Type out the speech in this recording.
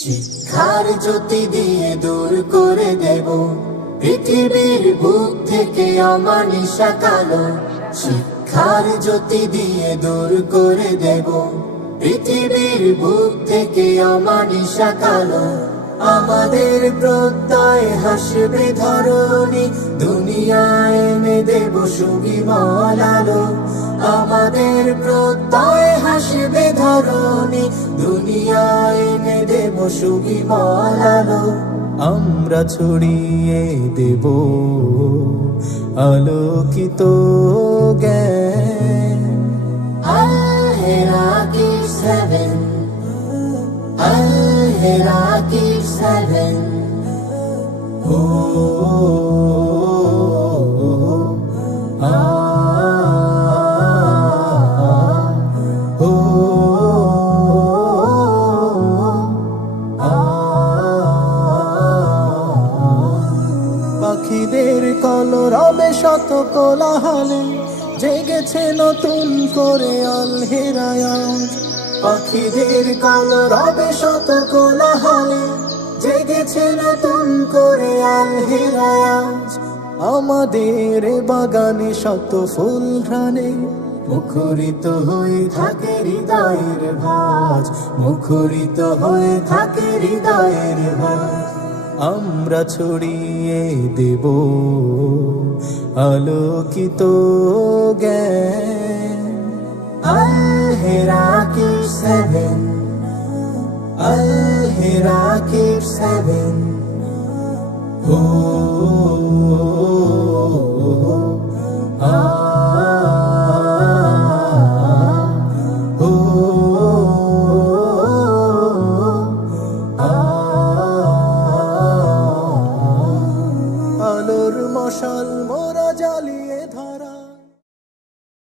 শিক্ষার জ্যোতি দিয়ে দূর করে দেব পৃথিবীর বুক থেকে অমানিসা কালো। শিক্ষার জ্যোতি দিয়ে দূর করে দেব পৃথিবীর বুক থেকে অমানিসা কালো। আমাদের প্রত্যয় হাসবে ধরণী, দুনিয়ায় এনে দেব সুবিমল আলো। আমাদের প্রত্যয় হাসবে ধরণী, দুনিয়ায় এনে দেব সুবিমল আলো। আমরা ছড়িয়ে দেব আলোকিত জ্ঞান। Al-Hiraqi 7, Al-Hiraqi 7. পাখিদের কলরবে শত কোলাহলে জেগেছে নতুন করে আল-হিরায়াত। পাখিদের কলরবে শত কোলাহলে জেগেছে নতুন করে আল-হিরায়াত। আমাদের বাগানে শত ফুল ঘ্রাণে মুখরিত হয়ে থাকে হৃদয়ের ভাজ, মুখরিত হয়ে থাকে হৃদয়ের ভাজ। আমরা ছড়িয়ে দেব আলোকিত জ্ঞান। Al-Hiraqi 7, Al-Hiraqi 7. আলোর মশাল মোরা জ্বালিয়ে ধরা